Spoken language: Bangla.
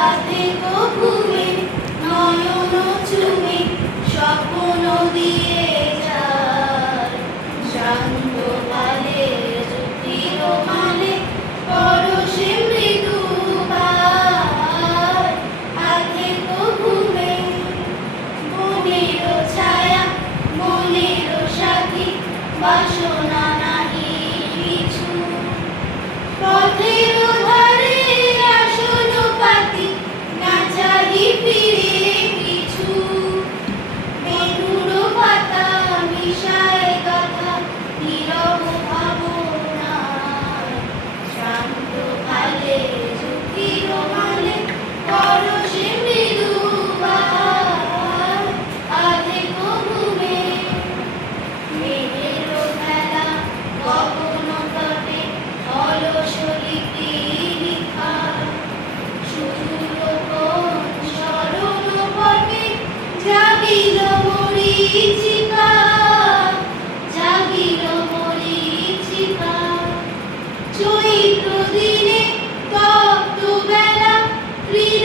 আধেক ঘুমে নয়ন চুমে স্বপ্ন দিয়ে যায় শান্ত কালে জ্যোতির মানে পরশে মৃদু পায় আধেক ঘুমে মনের ছায়া মনের সাথী বাসনা নাহি কিছু পথের ধারে আসন পাতি না চাহি ফিরে কিছু বেনুর পাতা মিশায় গাথা নীরব ভাবনায় শান্ত কালে জ্যোতির মানে পরশে মৃদু পায় আধেক ঘুমে মেঘের খেলা গগন তটে অলস লিপি লিখা সুদূর কোন স্মরণ পটে জাগিল মরীচিকা জাগিল মরীচিকা চৈত্র দিনে তপ্ত বেলা তৃণ